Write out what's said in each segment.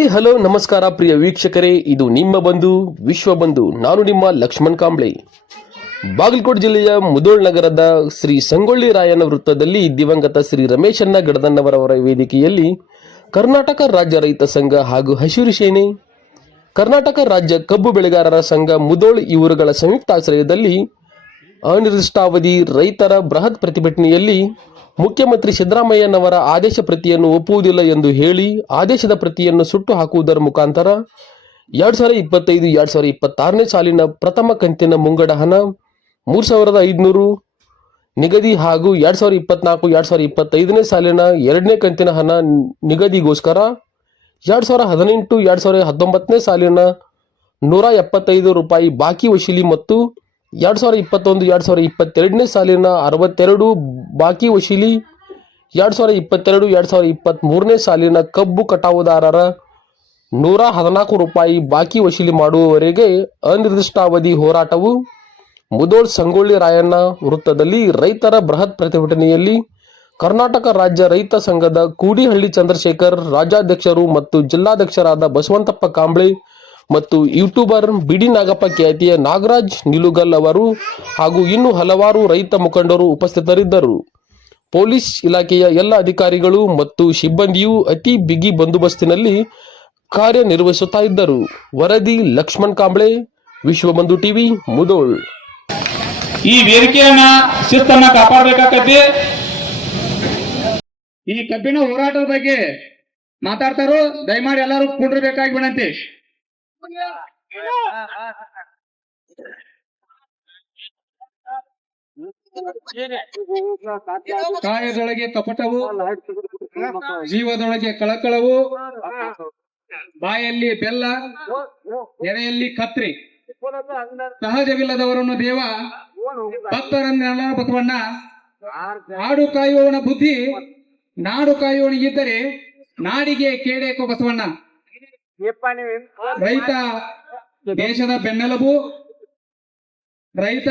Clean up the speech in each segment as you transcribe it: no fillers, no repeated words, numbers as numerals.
Hi hello ನಮಸ್ಕಾರ ಪ್ರಿಯ ವೀಕ್ಷಕರೇ, ಇದು ನಿಮ್ಮ ಬಂಧು ವಿಶ್ವ ಬಂಧು. ನಾನು ನಿಮ್ಮ ಲಕ್ಷ್ಮಣ್ ಕಾಂಬ್ಳೆ. ಬಾಗಲಕೋಟೆ ಜಿಲ್ಲೆಯ ಮುಧೋಳ್ ನಗರದ ಶ್ರೀ ಸಂಗೊಳ್ಳಿ ರಾಯಣ್ಣ ವೃತ್ತದಲ್ಲಿ ದಿವಂಗತ ಶ್ರೀ ರಮೇಶಣ್ಣ ಗಡದಣ್ಣವರವರ ವೇದಿಕೆಯಲ್ಲಿ ಕರ್ನಾಟಕ ರಾಜ್ಯ ರೈತ ಸಂಘ ಹಾಗೂ ಹಸಿರು ಸೇನೆ, ಕರ್ನಾಟಕ ರಾಜ್ಯ ಕಬ್ಬು ಬೆಳೆಗಾರರ ಸಂಘ ಮುಧೋಳ್ ಇವರುಗಳ ಸಂಯುಕ್ತಾಶ್ರಯದಲ್ಲಿ ಅನಿರ್ದಿಷ್ಟಾವಧಿ ರೈತರ ಬೃಹತ್ ಪ್ರತಿಭಟನೆಯಲ್ಲಿ ಮುಖ್ಯಮಂತ್ರಿ ಸಿದ್ದರಾಮಯ್ಯನವರ ಆದೇಶ ಪ್ರತಿಯನ್ನು ಒಪ್ಪುವುದಿಲ್ಲ ಎಂದು ಹೇಳಿ ಆದೇಶದ ಪ್ರತಿಯನ್ನು ಸುಟ್ಟು ಹಾಕುವುದರ ಮುಖಾಂತರ 2025-2026ನೇ ಸಾಲಿನ ಪ್ರಥಮ ಕಂತಿನ ಮುಂಗಡ ಹಣ 3,500 ನಿಗದಿ ಹಾಗೂ 2024-2025ನೇ ಸಾಲಿನ ಎರಡನೇ ಕಂತಿನ ಹಣ ನಿಗದಿಗೋಸ್ಕರ 2018-2019ನೇ ಸಾಲಿನ ₹175 ಬಾಕಿ ವಸೂಲಿ ಮತ್ತು 2021-2022ನೇ ಸಾಲಿನ 62 ಬಾಕಿ ವಸೂಲಿ, 2022-2023ನೇ ಸಾಲಿನ ಕಬ್ಬು ಕಟಾವುದಾರರ ₹114 ಬಾಕಿ ವಸೂಲಿ ಮಾಡುವವರೆಗೆ ಅನಿರ್ದಿಷ್ಟಾವಧಿ ಹೋರಾಟವು ಮುಧೋಳ್ ಸಂಗೊಳ್ಳಿ ರಾಯಣ್ಣ ವೃತ್ತದಲ್ಲಿ ರೈತರ ಬೃಹತ್ ಪ್ರತಿಭಟನೆಯಲ್ಲಿ ಕರ್ನಾಟಕ ರಾಜ್ಯ ರೈತ ಸಂಘದ ಕೂಡಿಹಳ್ಳಿ ಚಂದ್ರಶೇಖರ್ ರಾಜ್ಯಾಧ್ಯಕ್ಷರು ಮತ್ತು ಜಿಲ್ಲಾಧ್ಯಕ್ಷರಾದ ಬಸವಂತಪ್ಪ ಕಾಂಬ್ಳೆ ಮತ್ತು ಯೂಟ್ಯೂಬರ್ ಬಿಡಿ ನಾಗಪ್ಪ ಖ್ಯಾತಿಯ ನಾಗರಾಜ್ ನಿಲುಗಲ್ ಅವರು ಹಾಗೂ ಇನ್ನೂ ಹಲವಾರು ರೈತ ಮುಖಂಡರು ಉಪಸ್ಥಿತರಿದ್ದರು. ಪೊಲೀಸ್ ಇಲಾಖೆಯ ಎಲ್ಲ ಅಧಿಕಾರಿಗಳು ಮತ್ತು ಸಿಬ್ಬಂದಿಯೂ ಅತಿ ಬಿಗಿ ಬಂದೋಬಸ್ತಿನಲ್ಲಿ ಕಾರ್ಯನಿರ್ವಹಿಸುತ್ತಾ ಇದ್ದರು. ವರದಿ ಲಕ್ಷ್ಮಣ್ ಕಾಂಬ್ಳೆ, ವಿಶ್ವಬಂಧು ಟಿವಿ, ಮುಧೋಳ್. ಈ ವೇದಿಕೆಯನ್ನ ಶಿಸ್ತನ್ನ ಕಾಪಾಡಬೇಕಾಗತ್ತೆ. ಈ ಕಬ್ಬಿನ ಹೋರಾಟದ ಬಗ್ಗೆ ಮಾತಾಡ್ತಾರೋ ದಯಮಾಡಿ ಎಲ್ಲರೂ ಕುಂಡ್ರಬೇಕಾಗಿ ವಿನಂತಿ. ಕಾಯದೊಳಗೆ ಕಪಟವು, ಜೀವದೊಳಗೆ ಕಳಕಳವು, ಬಾಯಲ್ಲಿ ಬೆಲ್ಲ, ಎರೆಯಲ್ಲಿ ಕತ್ರಿ, ಸಹಜವಿಲ್ಲದವರನ್ನು ದೇವ, ಭಕ್ತರನ್ನೆಲ್ಲ ಬಸವಣ್ಣ, ನಾಡು ಕಾಯುವವನ ಬುದ್ಧಿ, ನಾಡು ಕಾಯುವವನಿಗಿದ್ದರೆ ನಾಡಿಗೆ ಕೇಳೇಕೋ ಬಸವಣ್ಣ. ರೈತ ದೇಶದ ಬೆನ್ನೆಲುಬು. ರೈತ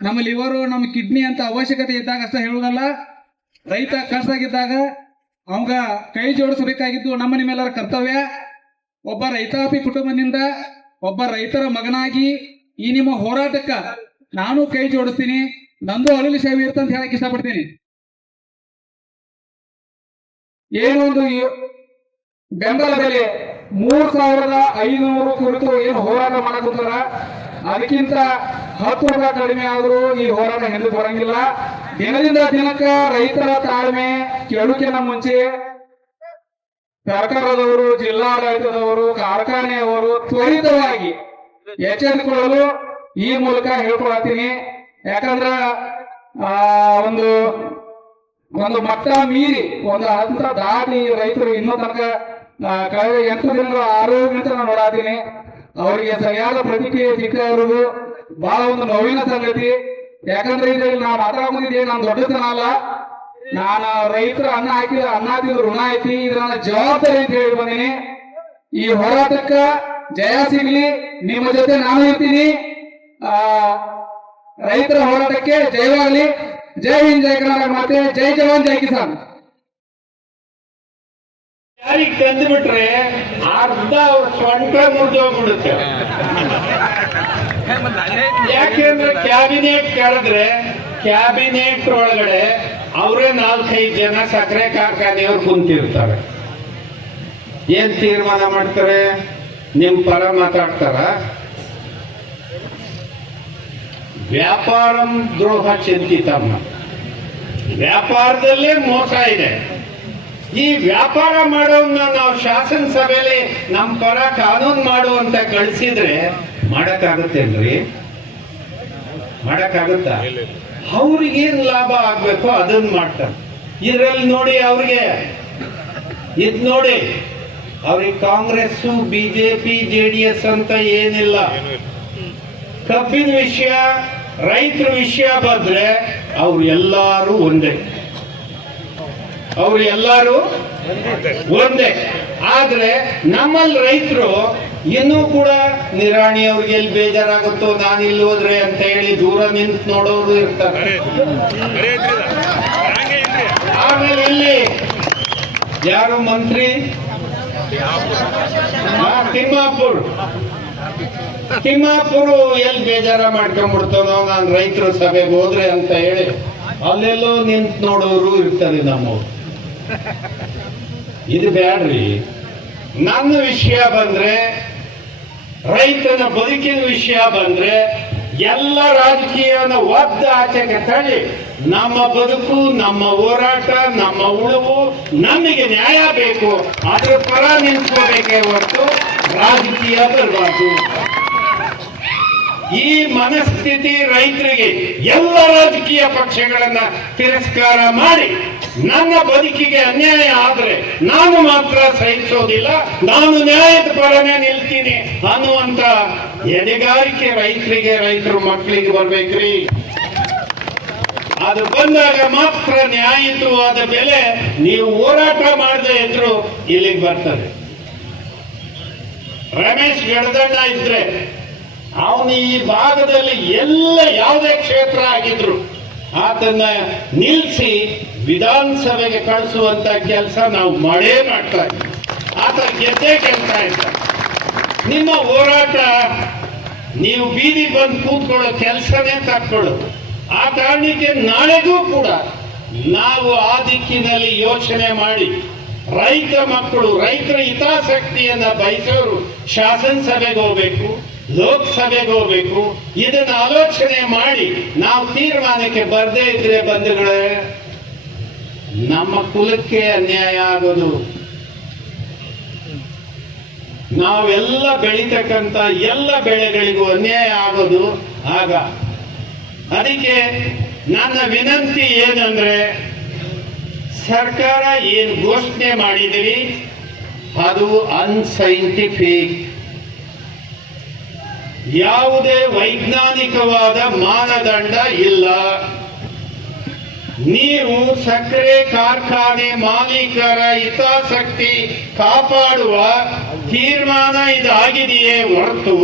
ನಮ್ಮ ಲಿವರು, ನಮ್ಮ ಕಿಡ್ನಿ ಅಂತ ಅವಶ್ಯಕತೆ ಇದ್ದಾಗ ಅಷ್ಟೇ ಹೇಳುವುದಲ್ಲ, ರೈತ ಕಷ್ಟದಾಗಿದ್ದಾಗ ಅವಂಗ ಕೈ ಜೋಡಿಸಬೇಕಾಗಿದ್ದು ನಮ್ಮ ನಿಮ್ಮೆಲ್ಲರ ಕರ್ತವ್ಯ. ಒಬ್ಬ ರೈತಾಪಿ ಕುಟುಂಬದಿಂದ ಒಬ್ಬ ರೈತರ ಮಗನಾಗಿ ಈ ನಿಮ್ಮ ಹೋರಾಟಕ್ಕ ನಾನು ಕೈ ಜೋಡಿಸ್ತೀನಿ. ನಂದು ಅಳಿಲು ಸೇವೆ ಇರ್ತಂತ ಹೇಳಕ್ ಇಷ್ಟಪಡ್ತೀನಿ. ಏನೊಂದು ಬೆಂಬಲ ಬೆಲೆ 3,500 ಕುರಿತು ಏನು ಹೋರಾಟ ಮಾಡಕತ್ತಾರ, ಅದಕ್ಕಿಂತ 10 ರೂಪಾಯಿ ಕಡಿಮೆ ಆದರೂ ಈ ಹೋರಾಟ ಹಿಂದೆ ಬರಂಗಿಲ್ಲ. ದಿನದಿಂದ ದಿನಕ್ಕ ರೈತರ ತಾಳ್ಮೆ ಕೆಡುಕಿನ ಮುಂಚೆ ಸರ್ಕಾರದವರು, ಜಿಲ್ಲಾಡಳಿತದವರು, ಕಾರ್ಖಾನೆಯವರು ತ್ವರಿತವಾಗಿ ಎಚ್ಚೆತ್ತುಕೊಳ್ಳಲು ಈ ಮೂಲಕ ಹೇಳ್ಕೊಳ್ತೀನಿ. ಯಾಕಂದ್ರ ಒಂದು ಮಟ್ಟ ಮೀರಿ ಒಂದು ಹಂತ ದಾಟಿ ರೈತರು ಇನ್ನೂ ತನಕ ಕಳೆದ 8 ದಿನಗಳ ಆರೋಗ್ಯ ನಾನು ನೋಡಾತೀನಿ. ಅವರಿಗೆ ಸರಿಯಾದ ಪ್ರತಿಕ್ರಿಯೆ ಸಿಗ್ತಾ ಇರುವುದು ಬಹಳ ಒಂದು ನೋವಿನ ಸಂಗತಿ. ಯಾಕಂದ್ರೆ ಇದರಲ್ಲಿ ನಾವು ಮಾತಾಡ್ಕೊಂಡಿದ್ದೆ ನಾನು ದೊಡ್ಡತನ ಅಲ್ಲ, ನಾನು ರೈತರ ಅನ್ನ ತಿಂದು ಋಣ ಐತಿ, ಇದು ನನ್ನ ಜವಾಬ್ದಾರಿ ಅಂತ ಹೇಳಿ ಬಂದೀನಿ. ಈ ಹೋರಾಟಕ್ಕ ಜಯ ಸಿಗ್ಲಿ, ನಿಮ್ಮ ಜೊತೆ ನಾನು ಇರ್ತೀನಿ. ರೈತರ ಹೋರಾಟಕ್ಕೆ ಜಯವಾಗಲಿ. ಜೈ ಹಿಂದ್, ಜೈ ಕರ್ನಾಟಕ ಮಾತೆ, ಜೈ ಜವಾನ್, ಜೈ ಕಿಸಾನ್. ಯಾರಿಗೆ ತಂದು ಬಿಟ್ರೆ ಅರ್ಧ ಅವ್ರ ಸ್ವಂತ ಮುರಿದೋಗ್ಬಿಡುತ್ತೆ. ಯಾಕೆಂದ್ರೆ ಕ್ಯಾಬಿನೆಟ್ ಕೇಳಿದ್ರೆ ಕ್ಯಾಬಿನೆಟ್ ಒಳಗಡೆ ಅವರೇ 4-5 ಜನ ಸಕ್ಕರೆ ಕಾರ್ಖಾನೆಯವ್ರು ಕುಂತಿರ್ತಾರೆ. ಏನ್ ತೀರ್ಮಾನ ಮಾಡ್ತಾರೆ? ನಿಮ್ ಪರ ಮಾತಾಡ್ತಾರ. ವ್ಯಾಪಾರಂ ದ್ರೋಹ ಚಿಂತಿತಮ್ಮ. ವ್ಯಾಪಾರದಲ್ಲೇ ಮೋಸ ಇದೆ. ಈ ವ್ಯಾಪಾರ ಮಾಡೋನ್ನ ನಾವು ಶಾಸನ ಸಭೆಯಲ್ಲಿ ನಮ್ಮ ಪರ ಕಾನೂನು ಮಾಡುವಂತ ಕಳಿಸಿದ್ರೆ ಮಾಡಕ್ಕಾಗುತ್ತೇನ್ರಿ? ಮಾಡಕ್ಕಾಗುತ್ತ? ಅವ್ರಿಗೇನ್ ಲಾಭ ಆಗ್ಬೇಕು ಅದನ್ನ ಮಾಡ್ತಾರೆ. ಇದ್ರಲ್ಲಿ ನೋಡಿ ಅವ್ರಿಗೆ ಅವ್ರಿಗೆ ಕಾಂಗ್ರೆಸ್, ಬಿಜೆಪಿ, JDS ಅಂತ ಏನಿಲ್ಲ. ಕಬ್ಬಿನ ವಿಷಯ, ರೈತರ ವಿಷಯ ಬಂದ್ರೆ ಅವ್ರು ಎಲ್ಲಾರು ಒಂದೇ. ಆದ್ರೆ ನಮ್ಮಲ್ಲಿ ರೈತರು ಇನ್ನೂ ಕೂಡ ನಿರಾಣಿ ಅವ್ರಿಗೆ ಎಲ್ಲಿ ಬೇಜಾರಾಗುತ್ತೋ ನಾನು ಇಲ್ಲಿ ಹೋದ್ರೆ ಅಂತ ಹೇಳಿ ದೂರ ನಿಂತು ನೋಡೋರು ಇರ್ತಾರೆ. ಆಮೇಲೆ ಇಲ್ಲಿ ಯಾರು ಮಂತ್ರಿ ತಿಮ್ಮಾಪುರ ಎಲ್ಲಿ ಬೇಜಾರ ಮಾಡ್ಕೊಂಡ್ಬಿಡ್ತಾನೋ ನಾನು ರೈತರ ಸಭೆಗೆ ಹೋದ್ರೆ ಅಂತ ಹೇಳಿ ಅಲ್ಲೆಲ್ಲೋ ನಿಂತ್ ನೋಡೋರು ಇರ್ತಾರೆ ನಮ್ಮವ್ರು. ಇದು ಬ್ಯಾಡ್ರಿ. ನನ್ನ ವಿಷಯ ಬಂದ್ರೆ, ರೈತನ ಬದುಕಿನ ವಿಷಯ ಬಂದ್ರೆ ಎಲ್ಲ ರಾಜಕೀಯನ ಒದ್ದ ಆಚೆಗೆ ತಳ್ಳಿ ನಮ್ಮ ಬದುಕು, ನಮ್ಮ ಹೋರಾಟ, ನಮ್ಮ ಉಳುವು, ನಮಗೆ ನ್ಯಾಯ ಬೇಕು, ಅದ್ರ ಪರ ನಿಂತ್ಕೋಬೇಕೇ ಹೊರತು ರಾಜಕೀಯ ಬರಬಾರ್ದು. ಈ ಮನಸ್ಥಿತಿ ರೈತರಿಗೆ ಎಲ್ಲ ರಾಜಕೀಯ ಪಕ್ಷಗಳನ್ನ ತಿರಸ್ಕಾರ ಮಾಡಿ ನನ್ನ ಬದುಕಿಗೆ ಅನ್ಯಾಯ ಆದ್ರೆ ನಾನು ಮಾತ್ರ ಸಹಿಸೋದಿಲ್ಲ, ನಾನು ನ್ಯಾಯದ ಪರನೇ ನಿಲ್ತೀನಿ ಅನ್ನುವಂತ ಎದೆಗಾರಿಕೆ ರೈತರಿಗೆ, ರೈತರು ಮಕ್ಕಳಿಗೆ ಬರ್ಬೇಕ್ರಿ. ಅದು ಬಂದಾಗ ಮಾತ್ರ ನ್ಯಾಯಯುತವಾದ ಬೆಲೆ ನೀವು ಹೋರಾಟ ಮಾಡದೆ ಇದ್ರು ಇಲ್ಲಿಗೆ ಬರ್ತದೆ. ರಮೇಶ್ ಗಡದಣ್ಣ ಇದ್ರೆ ಅವನು ಈ ಭಾಗದಲ್ಲಿ ಎಲ್ಲ ಯಾವುದೇ ಕ್ಷೇತ್ರ ಆಗಿದ್ರು ಆತನ್ನ ನಿಲ್ಲಿಸಿ ವಿಧಾನಸಭೆಗೆ ಕಳಿಸುವಂತ ಕೆಲಸ ನಾವು ಮಾಡೇ ಮಾಡ್ತಾ ಇದ್ವಿ. ಆತ ಗೆದ್ದೇ ಗೆಲ್ತಾ ಇದ್ದ. ನಿಮ್ಮ ಹೋರಾಟ, ನೀವು ಬೀದಿ ಬಂದು ಕೂತ್ಕೊಳ್ಳೋ ಕೆಲಸನೇ ತಕ್ಕೊಳ್ಳೋದು. ಆ ಕಾರಣಕ್ಕೆ ನಾಳೆಗೂ ಕೂಡ ನಾವು ಆ ದಿಕ್ಕಿನಲ್ಲಿ ಯೋಚನೆ ಮಾಡಿ ರೈತ ಮಕ್ಕಳು, ರೈತರ ಹಿತಾಸಕ್ತಿಯನ್ನ ಬಯಸೋರು ಶಾಸನಸಭೆಗೆ ಹೋಗ್ಬೇಕು, ಲೋಕಸಭೆಗೆ ಹೋಗ್ಬೇಕು. ಇದನ್ನ ಆಲೋಚನೆ ಮಾಡಿ ನಾವು ತೀರ್ಮಾನಕ್ಕೆ ಬರದೇ ಇದ್ರೆ ಬಂಧುಗಳೇ ನಮ್ಮ ಕುಲಕ್ಕೆ ಅನ್ಯಾಯ ಆಗೋದು. ನಾವೆಲ್ಲ ಬೆಳೀತಕ್ಕಂಥ ಎಲ್ಲ ಬೆಳೆಗಳಿಗೂ ಅನ್ಯಾಯ ಆಗೋದು ಆಗ. ಅದಕ್ಕೆ ನನ್ನ ವಿನಂತಿ ಏನಂದ್ರೆ, ಸರ್ಕಾರ ಏನು ಘೋಷಣೆ ಮಾಡಿದಿರಿ ಅದು ಅನ್ಸೈಂಟಿಫಿಕ್, ಯಾವುದೇ ವೈಜ್ಞಾನಿಕವಾದ ಮಾನದಂಡ ಇಲ್ಲ. ನೀವು ಸಕ್ಕರೆ ಕಾರ್ಖಾನೆ ಮಾಲೀಕರ ಹಿತಾಸಕ್ತಿ ಕಾಪಾಡುವ ತೀರ್ಮಾನ ಇದಾಗಿದೆಯೇ ಹೊರತು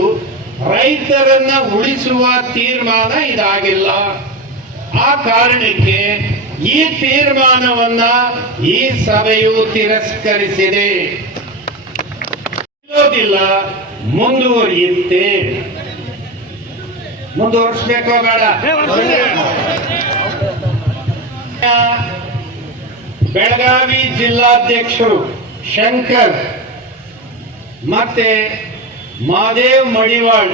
ರೈತರನ್ನ ಉಳಿಸುವ ತೀರ್ಮಾನ ಇದಾಗಿಲ್ಲ. ಆ ಕಾರಣಕ್ಕೆ ಈ ತೀರ್ಮಾನವನ್ನ ಈ ಸಭೆಯು ತಿರಸ್ಕರಿಸಿದೆ. ಇರೋದಿಲ್ಲ, ಮುಂದುವರಿಯುತ್ತೆ. ಮುಂದುವರಿಸಬೇಕೋ ಬೇಡ? ಬೆಳಗಾವಿ ಜಿಲ್ಲಾಧ್ಯಕ್ಷರು ಶಂಕರ್ ಮತ್ತೆ ಮಾದೇವ್ ಮಡಿವಾಳ್,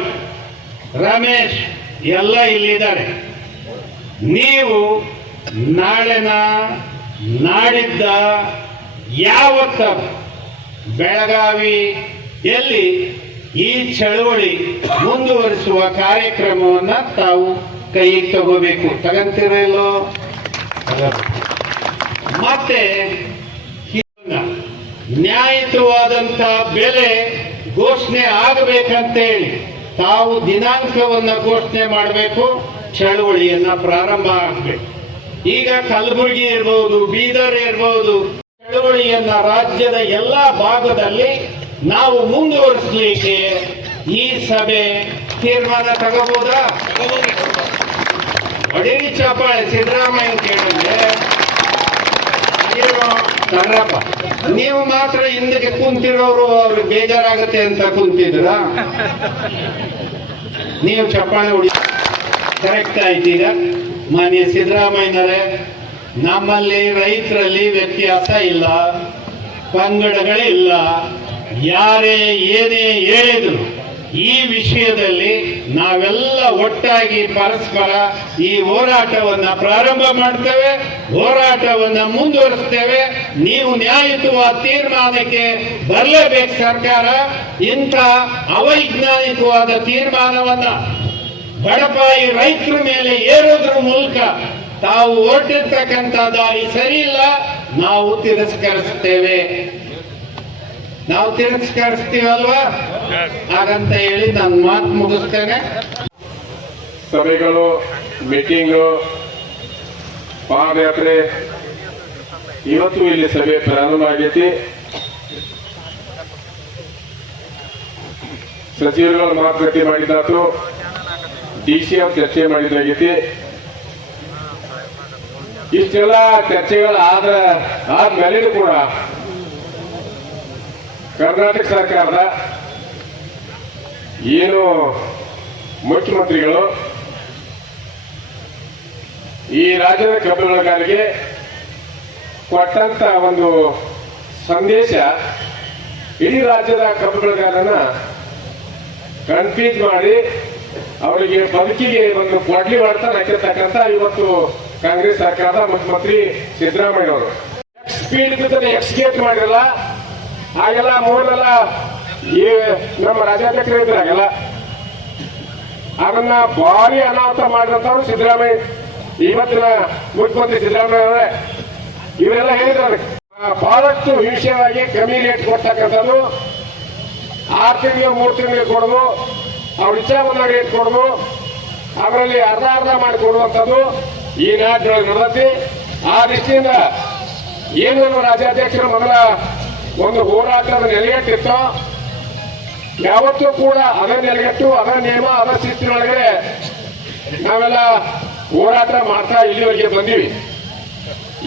ರಮೇಶ್ ಎಲ್ಲ ಇಲ್ಲಿದ್ದಾರೆ. ನೀವು ನಾಳೆನ ನಾಡಿದ್ದ ಯಾವತ್ತ ಬೆಳಗಾವಿಯಲ್ಲಿ ಈ ಚಳವಳಿ ಮುಂದುವರಿಸುವ ಕಾರ್ಯಕ್ರಮವನ್ನ ತಾವು ಕೈಗೆ ತಗೋಬೇಕು. ತಗಂತಿರಲ್ಲೋ? ಮತ್ತೆ ನ್ಯಾಯಯುತವಾದಂತ ಬೆಲೆ ಘೋಷಣೆ ಆಗಬೇಕಂತೇಳಿ ತಾವು ದಿನಾಂಕವನ್ನ ಘೋಷಣೆ ಮಾಡಬೇಕು. ಚಳವಳಿಯನ್ನ ಪ್ರಾರಂಭ ಆಗಬೇಕು. ಈಗ ಕಲಬುರಗಿ ಇರ್ಬೋದು, ಬೀದರ್ ಇರ್ಬೋದು, ಚಳವಳಿಯನ್ನ ರಾಜ್ಯದ ಎಲ್ಲಾ ಭಾಗದಲ್ಲಿ ನಾವು ಮುಂದುವರಿಸಲಿಕ್ಕೆ ಈ ಸಭೆ ತೀರ್ಮಾನ ತಗೋಬಹುದಾ? ಅಡಿರಿ ಚಪ್ಪಾಳೆ ಸಿದ್ದರಾಮಯ್ಯ ಕೇಳಿದ್ರೆ ತರ್ರಪ್ಪ, ನೀವು ಮಾತ್ರ ಹಿಂದಕ್ಕೆ ಕುಂತಿರೋರು ಅವ್ರಿಗೆ ಬೇಜಾರಾಗುತ್ತೆ ಅಂತ ಕುಂತಿದ್ರ? ನೀವು ಚಪ್ಪಾಳೆ ಹೊಡಿ. ಕರೆಕ್ಟ್ ಆಯ್ತೀಗ ಮಾನ್ಯ ಸಿದ್ದರಾಮಯ್ಯನವರೇ, ನಮ್ಮಲ್ಲಿ ರೈತರಲ್ಲಿ ವ್ಯತ್ಯಾಸ ಇಲ್ಲ, ಪಂಗಡಗಳಿಲ್ಲ. ಯಾರೇ ಏನೇ ಹೇಳಿದ್ರು ಈ ವಿಷಯದಲ್ಲಿ ನಾವೆಲ್ಲ ಒಟ್ಟಾಗಿ ಪರಸ್ಪರ ಈ ಹೋರಾಟವನ್ನ ಪ್ರಾರಂಭ ಮಾಡ್ತೇವೆ, ಹೋರಾಟವನ್ನ ಮುಂದುವರಿಸ್ತೇವೆ. ನೀವು ನ್ಯಾಯಯುತವಾದ ತೀರ್ಮಾನಕ್ಕೆ ಬರಲೇಬೇಕು. ಸರ್ಕಾರ ಇಂಥ ಅವೈಜ್ಞಾನಿಕವಾದ ತೀರ್ಮಾನವನ್ನ ಬಡಪಾಯಿ ರೈತರ ಮೇಲೆ ಏರೋದ್ರ ಮೂಲಕ ತಾವು ಹೊರಟಿರ್ತಕ್ಕಂಥ ದಾರಿ ಸರಿ ಇಲ್ಲ, ನಾವು ತಿರಸ್ಕರಿಸ್ತೇವೆ. ನಾವು ತಿರಸ್ಕರಿಸ್ತೀವಲ್ವಾ? ಹಾಗಂತ ಹೇಳಿ ನಾನು ಮಾತು ಮುಗಿಸ್ತೇನೆ. ಸಭೆಗಳು, ಮೀಟಿಂಗು, ಪಾದಯಾತ್ರೆ ಇವತ್ತು ಇಲ್ಲಿ ಸಭೆ ಪ್ರಾರಂಭ ಆಗೈತಿ. ಸಚಿವರುಗಳ ಮಾತುಕತೆ ಮಾಡಿದ್ದಾತು, DCM ಚರ್ಚೆ ಮಾಡಿದ್ದಾಗೈತಿ. ಇಷ್ಟೆಲ್ಲ ಚರ್ಚೆಗಳು ಆದ್ಮೇಲೆ ಕೂಡ ಕರ್ನಾಟಕ ಸರ್ಕಾರದ ಏನು ಮುಖ್ಯಮಂತ್ರಿಗಳು ಈ ರಾಜ್ಯದ ಕಬ್ಬು ಬೆಳೆಗಾರರಿಗೆ ಕೊಟ್ಟಂತ ಒಂದು ಸಂದೇಶ ಇಡೀ ರಾಜ್ಯದ ಕಬ್ಬು ಬೆಳೆಗಾರರನ್ನ ಕನ್ಫ್ಯೂಸ್ ಮಾಡಿ ಅವರಿಗೆ ಬದುಕಿಗೆ ಒಂದು ಕೊಡ್ಲಿ ಮಾಡ್ತಾ ಹಾಕಿರ್ತಕ್ಕಂಥ ಇವತ್ತು ಕಾಂಗ್ರೆಸ್ ಸರ್ಕಾರದ ಮುಖ್ಯಮಂತ್ರಿ ಸಿದ್ದರಾಮಯ್ಯ ಅವರು ಸ್ಪೀಡ್ ಇರ್ತದೆ ಎಕ್ಸ್ಕೇಟ್ ಮಾಡಿರಲ್ಲ ಹಾಗೆಲ್ಲ ಮೂರನೆಲ್ಲ ಈ ನಮ್ಮ ರಾಜ್ಯಾಧ್ಯಕ್ಷರು ಇದ್ರೆ ಹಾಗೆಲ್ಲ ಅದನ್ನ ಭಾರಿ ಅನಾಹುತ ಮಾಡಿದಂತವ್ರು ಸಿದ್ದರಾಮಯ್ಯ ಇವತ್ತಿನ ಮುಖ್ಯಮಂತ್ರಿ ಸಿದ್ದರಾಮಯ್ಯ ಅವರೇ ಇವರೆಲ್ಲ ಹೇಳಿದ್ರೆ ಬಹಳಷ್ಟು ವಿಷಯವಾಗಿ ಕಮ್ಮಿ ರೇಟ್ ಕೊಡ್ತಕ್ಕಂಥದ್ದು 6 ತಿಂಗಳು 3 ತಿಂಗಳಿಗೆ ಕೊಡೋದು ಅವ್ರ ಇಚ್ಛಾ ಬಂದಾಗ ರೇಟ್ ಕೊಡೋದು ಅದರಲ್ಲಿ ಅರ್ಧ ಮಾಡಿ ಕೊಡುವಂಥದ್ದು ಈ ನಾಡಿನೊಳಗೆ ನಡೆದತಿ. ಆ ದೃಷ್ಟಿಯಿಂದ ಏನು ನಮ್ಮ ರಾಜ್ಯಾಧ್ಯಕ್ಷರು ಮೊದಲ ಒಂದು ಹೋರಾಟದ ನೆಲೆಗಟ್ಟಿತ್ತು ಯಾವತ್ತೂ ಕೂಡ ಅದ ನೆಲೆಗಟ್ಟು ಅದ ನಿಯಮ ಅದ ಶಿಸ್ತಿನೊಳಗೆ ನಾವೆಲ್ಲ ಹೋರಾಟ ಮಾಡ್ತಾ ಇಲ್ಲಿವರೆಗೆ ಬಂದೀವಿ.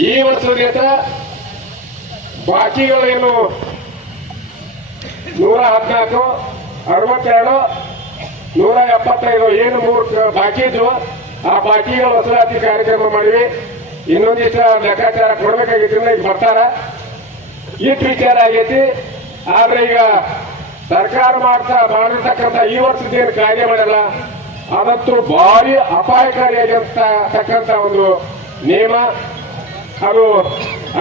ಈ ವರ್ಷದ ಬಾಕಿಗಳೇನು 114, 62, 175 ಏನು 3 ಬಾಕಿ ಇದ್ವು ಆ ಬಾಕಿಗಳು ವಸೂಲಾತಿ ಕಾರ್ಯಕ್ರಮ ಮಾಡಿವಿ. ಇನ್ನೊಂದಿಷ್ಟು ಲೆಕ್ಕಾಚಾರ ಕೊಡ್ಬೇಕಾಗಿತ್ತು ಈಗ ಬರ್ತಾರ ಇಷ್ಟು ವಿಚಾರ ಆಗೈತಿ. ಆದ್ರೆ ಈಗ ಸರ್ಕಾರ ಮಾಡಿರ್ತಕ್ಕಂಥ ಈ ವರ್ಷದ್ದೇನು ಕಾಯ್ದೆ ಮಾಡಲ್ಲ ಅದಂತೂ ಭಾರಿ ಅಪಾಯಕಾರಿಯಾಗಿರ್ತಕ್ಕಂಥ ಒಂದು ನಿಯಮ. ಅದು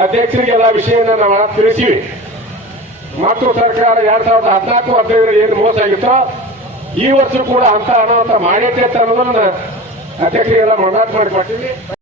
ಅಧ್ಯಕ್ಷರಿಗೆಲ್ಲ ವಿಷಯನ ನಾವು ತಿಳಿಸಿವಿ. ಮತ್ತು ಸರ್ಕಾರ 2014-15 ಏನು ಮೋಸ ಆಗಿತ್ತೋ ಈ ವರ್ಷ ಕೂಡ ಅಂತ ಅನಾಹುತ ಮಾಡೈತೆ ಅಂತ ಅನ್ನೋದನ್ನ ಅಧ್ಯಕ್ಷರಿಗೆಲ್ಲ ಮಂಡಾಟ ಮಾಡಿ ಕೊಟ್ಟಿವಿ.